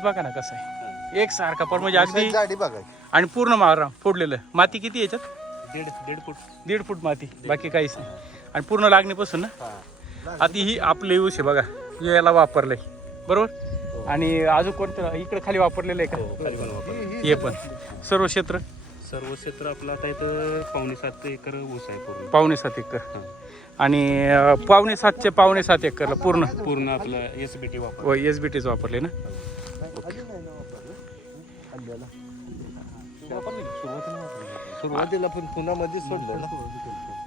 बघा ना कसं आहे. एक सारखा पण म्हणजे अगदी जाडी बघा. आणि पूर्ण मारा फोडलेलं. माती किती याच्यात? दीड दीड फूट. दीड फूट माती. बाकी काहीच नाही. आणि पूर्ण लागणीपासून ना? आता ही आपले ऊस आहे बघा. हे याला वापरलंय. बरोबर? आणि अजून कोणतं? इकडे खाली वापरलेलं आहे हो, खाली पण वापर का हे पण. सर्व क्षेत्र? सर्व क्षेत्र आपलं आता इथं पावणे सात एकर ऊस आहे पूर्ण. पावणे सात एकर. आणि अं, पावणे सातचे पावणे सात एकरला पूर्ण? पूर्ण आपलं एस बी टी वापर व एस बी टीच वापरले ना? सुरुवातीला पण पुण्यामध्ये सोडलं ना.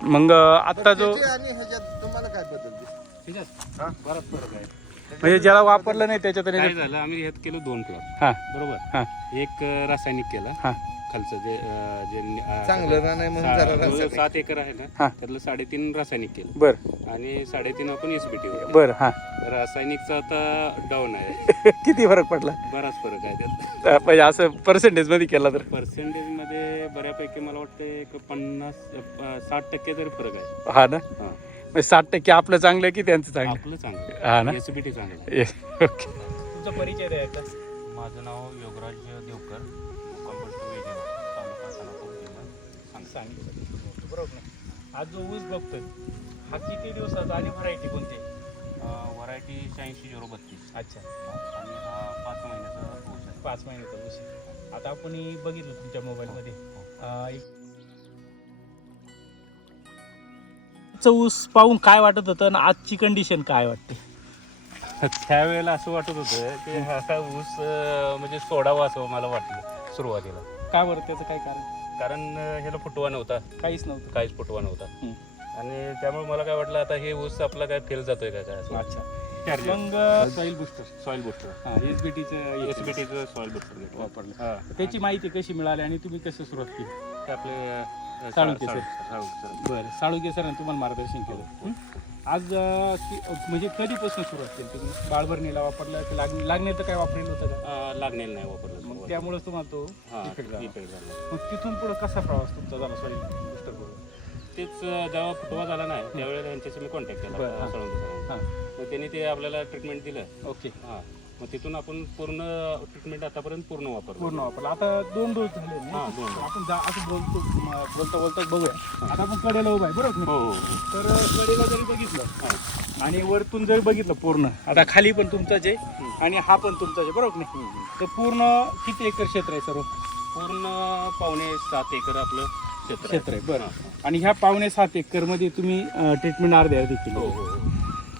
मग आता जो त्याचे आणि ह्याच्यात तुम्हाला काय बदल दिसतो? बराच फरक आहे. म्हणजे ज्याला वापरलं नाही त्याच्यात आणि काय झालं? आम्ही ह्यात केलं दोन प्लॉट हा. बरोबर? हा. एक अं, रासायनिक केला. हा. खालचं जे अं, जे चांगलं रान आहे म्हणून जरा सा- रासायनिक. जवळजवळ सात एकर आहे हा. ना त्यातलं साडेतीन रासायनिक केलं. बर. आणि साडेतीन आपण एस बी टी बर हा. रासायनिकचा आता डाऊन आहे. किती फरक पडला? बराच फरक आहे त्यात. अं, म्हणजे असं पर्सेंटेजमध्ये केला तर. पर्सेंटेजमध्ये बऱ्यापैकी मला वाटतं एक पन्नास अं, साठ टक्के तरी फरक आहे. हा ना? हा. म्हणजे साठ टक्के आपलं चांगलं की त्यांचं चांगलं? आपलं चांगलं हा ना? एस बी टी चांगलं ओके तुमचा परिचय द्या एकदा. माझं नाव योगराज देवकर. सांगितलं. बरोबर ना? आज जो ऊस बघतोय हा किती दिवसाचा आणि व्हरायटी कोणती अं, व्हरायटी शहाऐंशी झिरो बत्तीस. अच्छा. आणि हा पाच महिन्याचा ऊस आहे. पाच महिन्याचा ऊस आहे. आता आपण हे बघितलं तुमच्या मोबाईलमध्ये. अं, एक चं ऊस पाहून काय वाटत होतं आणि आजची कंडिशन काय वाटते? त्यावेळेला असं वाटत होतं की हा ऊस अं, म्हणजे सोडावा असं मला वाटलं सुरुवातीला. काय बरं? त्याचं काय कारण? कारण ह्याला फुटवा नव्हता. काहीच नव्हतं. काहीच फुटवा नव्हता. आणि त्यामुळे मला काय वाटलं आता हे ऊस आपला काय फेल जातोय का काय असं? अच्छा. मग मग soil booster soil booster S B टीचं एस बी टीचं सॉइल बुस्टर वापरलं. हा. त्याची माहिती कशी मिळाली आणि तुम्ही कसं सुरुवात केली? ते आपले अं, साळुंखे साळ- सर. बरं साळुगे सरांनी तुम्हाला मार्गदर्शन केलं. हं? आज अं, कि- म्हणजे कधीपासून सुरुवात केली तुम्ही बाळभरणीला वापरलं की लाग लागण्याचं काय वापरेल होतं का? अं, लागलेलं नाही वापरलं मग सुरुवातीला. त्यामुळेच तुम्हाला तो हा, इफेक्ट झाला. मग तिथून पुढे कसा प्रवास तुमचा झाला? सॉरी करून तेच अं, जेव्हा फुटवा झाला नाही त्यावेळेला त्यांच्याशी मी कॉन्टॅक्ट केला बरं, हा. साळुंखे सरांनी. हां. मग त्यांनी ते आपल्याला ट्रीटमेंट दिलं. ओके. हा. मग तिथून आपण पूर्ण ट्रीटमेंट आतापर्यंत पूर्ण वापरतो पूर्ण वापरला आता दोन डोस झाले ना? हा, दोन. आपण जा असं बोलतो म, बोलता बोलता बघूया आता आपण कडेला उभा आहे बरोबर? हो हो हो. तर कडेला जरी बघितलं हा. आणि वरतून जरी बघितलं पूर्ण आता खाली पण तुमचाच आहे आणि हा पण तुमचाच आहे बरोबर नाही तर पूर्ण किती एकर क्षेत्र आहे सर्व पूर्ण पावणे सात एकर आपलं क्षेत्र क्षेत्र आहे बरं हा, आणि ह्या पावणे सात एकरमध्ये तुम्ही ट्रीटमेंट अर्ध्या अर्धी हो केली हो हो.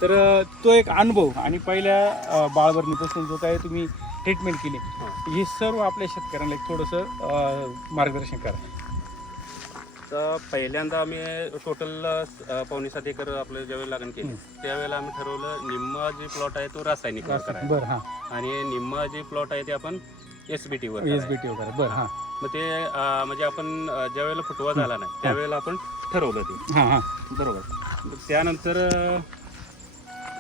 तर तो एक अनुभव आणि पहिल्या अ, बाळभरणीपासून जो काय तुम्ही ट्रीटमेंट केली हा. सर्व आपल्या शेतकऱ्यांना एक थोडंसं मार्गदर्शन करा. तर पहिल्यांदा आम्ही टोटल पावणे सात एकर आपलं ज्यावेळी लागण केली त्यावेळेला आम्ही ठरवलं निम्मा जे प्लॉट आहे तो रासायनिक करायचा आणि निम्मा जे प्लॉट आहे ते आपण एस बी टी वर एस बी करायचं. टी वगैरे बरं हां. मग ते म्हणजे आपण ज्यावेळेला फुटवा झाला नाही त्यावेळेला आपण ठरवलं ते. हां हां. बरोबर. त्यानंतर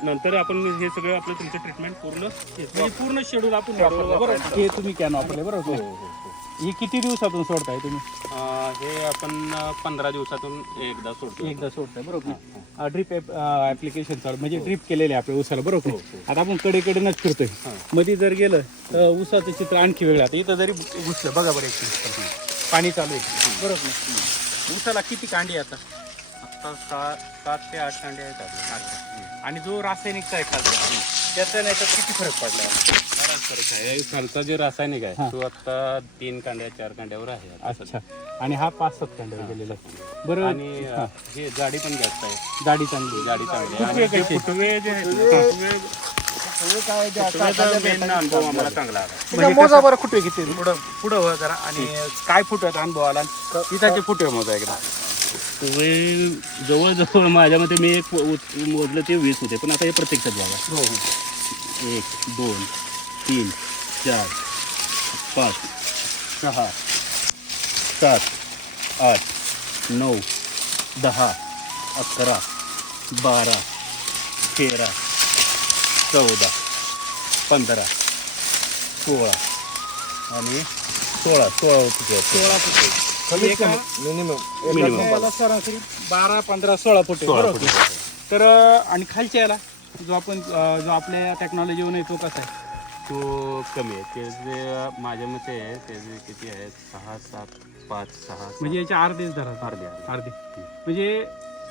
नंतर आपण हे सगळं आपलं तुमचं ट्रीटमेंट पूर्ण म्हणजे पूर्ण शेड्यूल आपण वापरलं बरोबर? हे तुम्ही कॅन वापरले बरोबर? हो? हो हो. हे किती दिवसातून सोडताय तुम्ही? अं, हे आपण पंधरा दिवसातून एकदा सोडतो एकदा सोडताय बरोबर? ड्रिप ऍप्लिकेशन चालू म्हणजे ड्रिप केलेले आपल्या उसाला बरोबर? हो? आता आपण कडेकडेनच फिरतोय. हां. मध्ये जर गेलं तर उसाचं चित्र आणखी वेगळं आता इथं जरी घुसलं बघा बरं एक मिनिट. पाणी चालू आहे. बरोबर? ना उसाला किती कांडी आहे आता? आता सात सात ते आठ कांडे आहेत आपले. आणि जो रासायनिकचा आहे खालचा त्याचा आणि याच्यात किती फरक पडला? बराच फरक आहे. खालचा जे रासायनिक हां. आहे तो आता तीन कांड्या चार कांड्यावर आहे आता अच्छा. आणि हा पाच सात कांड्यावर गेलेला आहे. बरं. आणि अं, हे. जाडी पण जास्त आहे. गाडी चांगली. जाडी चांगली आहे. आणि जे? फुटवे जे आहेत ना, फुटवे- जे फुटवेचा अनुभव आम्हाला चांगला आला म्हणजे मोजा बरं फुटवे किती पुढं पुढं हो जरा. आणि काय फुटत अनुभव आला? इथाचे फुटवे मोजा एकदा फुटवे जवळजवळ माझ्या मते मी एक उ- मोजलं ते वीस होते पण आता हे प्रत्यक्षात बघा. हो हो. एक दोन तीन चार पाच सहा सात आठ नऊ दहा अकरा बारा तेरा चौदा पंधरा सोळा आणि सोळा सोळा होते सोळा फुटे एका मिनिमम. मिनिमम याला सरासरी. बारा पंधरा सोळा फुटे. सोळा बरोबर. फुटे. तर अं, आणि खालच्या याला जो आपण अं, जो आपल्या टेक्नॉलॉजीवर येतो कसा आहे? तो कमी आहे. ते जे माझ्या मते आहे ते जे किती आहे सहा सात पाच सहा म्हणजे याच्या अर्धेच धरा अर्धे अर्धे. अर्धे. म्हणजे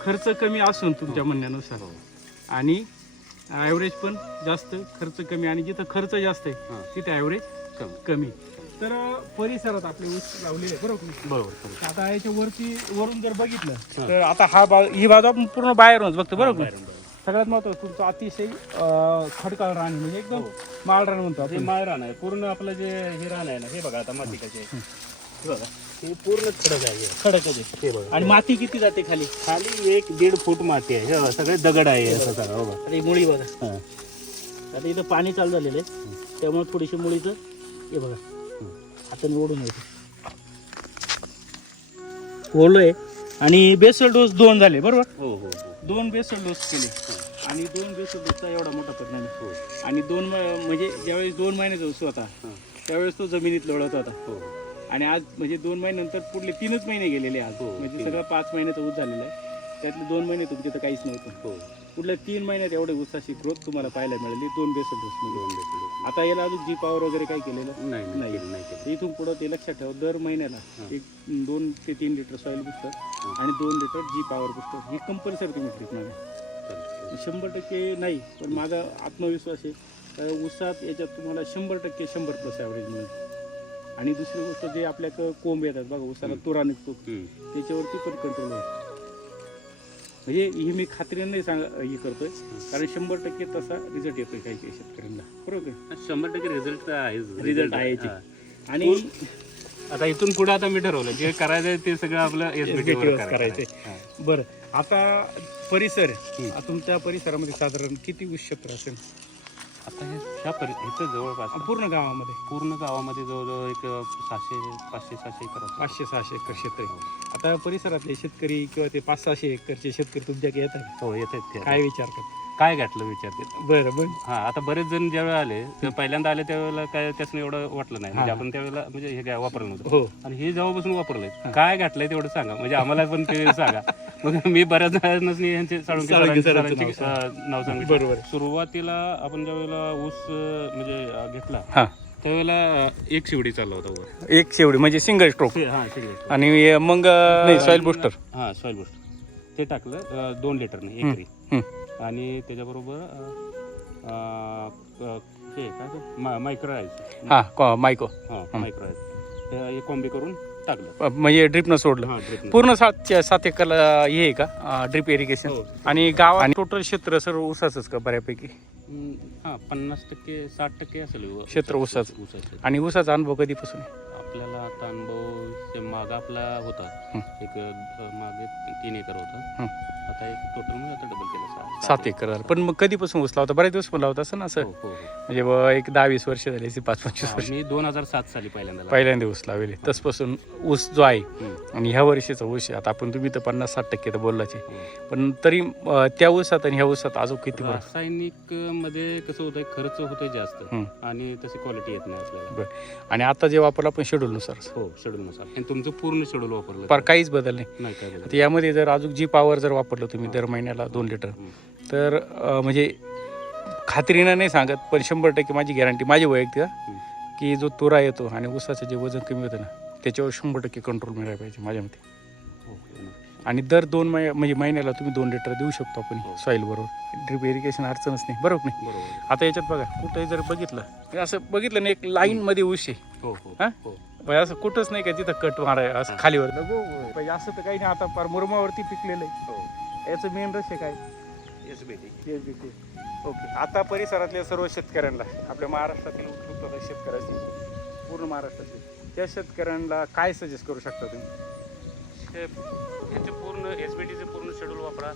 खर्च कमी असून तुमच्या म्हणण्यानुसार. हो. आणि ॲव्हरेज पण जास्त खर्च कमी. आणि जिथं खर्च जास्त आहे हां. तिथे ॲव्हरेज कमी. कमी. तर परिसरात आपले ऊस लावलेले आहे, बरोबर की? बरोबर. आता याच्या वरती वरून जर बघितलं. तर आता हा बा ही बाजू आपण पूर्ण बाहेरूनच बघतो बरोबर की? सगळ्यात महत्वाचं तुमचं अतिशय अं, खडकाळ रान आहे, म्हणजे एकदम हो. माळ रान म्हणतो हे आपण माळ रान आहे पूर्ण आपलं जे हे रान आहे ना हे बघा आता माती आहे हे बघा हे पूर्ण खडक आहे हे. खडक आहे ते. हे बघा आणि माती किती जाते खाली खाली एक दीड फूट माती आहे हे बघा, सगळे दगड आहे असं सगळं, हो बघा. आता ही मुळी बघा हां. आता इथं पाणी चालू झालेलं आहे त्यामुळे थोडीशी मुळीचं हे बघा हाताने ओढून येते. ओढलोय. आणि बेसल डोस दोन झाले बरोबर? हो हो हो. दोन बेसल डोस केले. आणि दोन बेसल डोसचा एवढा मोठा परिणाम. हो. आणि दोन म- म्हणजे ज्यावेळेस दोन महिन्याचा ऊस होता हां. त्यावेळेस तो जमिनीत लोळत होता. हो. आणि आज म्हणजे दोन महिन्यानंतर पुढले तीनच महिने गेलेले आज. हो, म्हणजे तीन. सगळं पाच महिन्याचा ऊस झालेला आहे. त्यातले दोन महिने तुमचे तर काहीच नव्हतं. हो. पुढल्या तीन महिन्यात एवढे ऊसाची ग्रोथ तुम्हाला पाहायला मिळाली दोन बेसल डोस दोन बेसल आता याला अजून जी पॉवर वगैरे काय केलेलं नाही नाही. नाही केलं, नाही केलं. इथून पुढं ते लक्षात ठेवा दर महिन्याला. एक दोन ते तीन लिटर सॉईल बुस्टर आणि दोन लिटर जी पॉवर बुस्टर ही कंपल्सरी तुम्ही ट्रीटमेंट चालेल. शंभर टक्के नाही पण माझा आत्मविश्वास आहे का ऊसात याच्यात तुम्हाला शंभर टक्के शंभर प्लस ॲव्हरेज मिळेल आणि दुसरी गोष्ट जे आपल्या क- कोंब येतात बघा हम्म. तुरा निघतो. त्याच्यावरती पण कंट्रोल होईल म्हणजे ही मी खात्रीने नाही सांग हे करतोय कारण शंभर टक्के तसा रिझल्ट येतोय काही काही शेतकऱ्यांना बरोबर आहे? शंभर टक्के रिझल्ट आहे याचे. हा. आणि आता इथून पुढे आता मी ठरवलं जे करायचं ते सगळं आपलं करायचंय. आहे. बरं आता परिसर तुमच्या परिसरामध्ये साधारण किती ऊस क्षेत्र असेल आता हे ह्या परि इथं जवळपास पूर्ण गावामध्ये पूर्ण गावामध्ये जवळजवळ एक सहाशे पाचशे सहाशे एकर. पाचशे सहाशे एकर क्षेत्र आहे हो. आता परिसरातले शेतकरी किंवा ते पाच सहाशे एकरचे शेतकरी तुमच्याकडे येतात? हो येत आहेत काय विचार करतात काय घातलं विचारते बरं बरं. हा आता बरेच जण ज्यावेळेला आले ते पहिल्यांदा आले त्यावेळेला काय त्याचं एवढं वाटलं नाही. म्हणजे. आपण त्यावेळेला म्हणजे हे काय वापरलं नव्हतं. हो. आणि हे जेव्हापासून वापरलंय काय घातलंय तेवढं सांगा. म्हणजे आम्हाला पण ते सांगा. मग मी बऱ्याच जणांनी यांचे साळुंके साळुंके सरांचे- सरांचं सरांचे, अं, नाव सांगितलं बरोबर. सुरुवातीला आपण ज्यावेळेला ऊस अं, म्हणजे अं, घेतला हा. त्यावेळेला एक शिवडी चालला होता वर. एक शेवडी म्हणजे सिंगल स्ट्रोक हा ठीक आहे आणि मग नाही सॉईल बुस्टर हा सॉईल बुस्टर ते टाकलं अं, दोन लिटरने एकरी. आणि त्याच्याबरोबर अं, अं, क- हे काय ते? मा- मायक्रोराईज हा मायको हा मायक्रोराईज हे कॉम्बी करून टाकलं. म्हणजे ड्रिपनं सोडलं. हा. पूर्ण सात सात एकर हे आहे का? ड्रिप इरिगेशन हो. आणि गाव आणि टोटल क्षेत्र सर्व ऊसाचंच का बऱ्यापैकी? हा पन्नास टक्के साठ टक्के असेल क्षेत्र ऊसाचं. ऊसाचं. आणि ऊसाचा अनुभव कधीपासून आहे? आपल्याला आता अनुभव माग आपला होता. एक मागे तीन एकर होता. आता एक टोटल म्हणजे आता डबल केलं सहा- सात एकर झालं. पण मग कधीपासून ऊस लावता? बऱ्याच दिवस पण लावता असं ना असं? हो, हो, हो. म्हणजे ब- एक दहा वीस वर्ष झाली पाच पंचवीस वर्ष. मी दोन हजार सात साली पहिल्यांदा. पहिल्यांदा ऊस लावले तसपासून ऊस जो आहे आणि ह्या वर्षीचा ऊस आता आपण तुम्ही तर पन्नास साठ टक्के तर बोललाच आहे. पण तरी त्या ऊसात आणि ह्या ऊसात अजून किती रासायनिकमध्ये कसं होतंय खर्च होतोय जास्त. आणि तशी क्वालिटी येत नाही आपल्याला. आणि आता जे वापरलं आपण शेड्यूलनुसार हो शेड्यूल नुसार आणि तुमचं पूर्ण शेड्यूल वापरलं पर काहीच बदल नाही नाही काय बदल. आता यामध्ये जर अजून जी पॉवर जर वापरलं तुम्ही दर महिन्याला दोन लिटर. तर अं, म्हणजे खात्रीनं नाही सांगत पण शंभर टक्के माझी गॅरंटी माझी वैयक्तिक. की जो तुरा येतो आणि ऊसाचं जे वजन कमी होतं ना त्याच्यावर शंभर टक्के कंट्रोल मिळायला पाहिजे माझ्या मते हो, हो. आणि दर दोन महिने म्हणजे महिन्याला तुम्ही दोन लिटर देऊ शकतो आपण हो. सॉईल बरोबर ड्रिप इरिगेशन अडचणच नाही बरोबर नाही बरोबर आता याच्यात बघा कुठेही जर बघितलं असं बघितलं ना एक लाईन मध्ये ऊस आहे हो हो हा? हो. म्हणजे असं कुठंच नाही का तिथं कट माराय असं खालीवर? म्हणजे असं तर काही नाही आता फार मुरमावरती पिकलेलं आहे. हो. याचं मेन रस आहे काय. ओके आता परिसरातल्या सर्व शेतकऱ्यांना आपल्या महाराष्ट्रातील उत्कृष्ट असतील पूर्ण महाराष्ट्रातील त्या शेतकऱ्यांना काय सजेस्ट करू शकता तुम्ही? हे- ह्याचे पूर्ण एसबीटीचे पूर्ण शेड्यूल वापरा.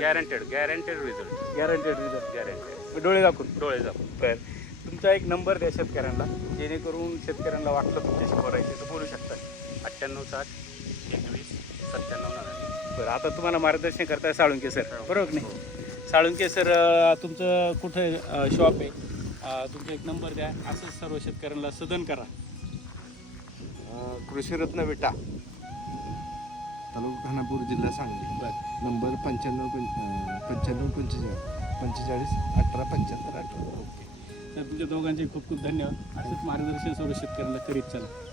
Guaranteed guaranteed result guaranteed result guaranteed डोळे दाखवून डोळे जाऊ बर तुमचा एक नंबर द्या शेतकऱ्यांना जेणेकरून शेतकऱ्यांना वाटलं तुमच्याशी बोलायचं तर बोलू शकता. अठ्ठ्याण्णव साठ एकवीस सत्त्याण्णव नव्याण्णव. बरं आता तुम्हाला मार्गदर्शन करताय साळुंके सर. बरोबर की नाही? साळुंके सर तुमचं कुठे शॉप आहे? तुमचा एक नंबर द्या. असंच सर्व शेतकऱ्यांना सदन करा. कृषीरत्न विटा तालुका खानापूर जिल्हा सांगली. बरं. नंबर पंच्याण्णव पंच्याण्णव पंचेचाळीस पंचेचाळीस अठरा पंच्याहत्तर अठरा. ओके. तर तुमच्या दोघांचे खूप खूप धन्यवाद. असंच मार्गदर्शन सर्व शेतकऱ्यांना करीत चला.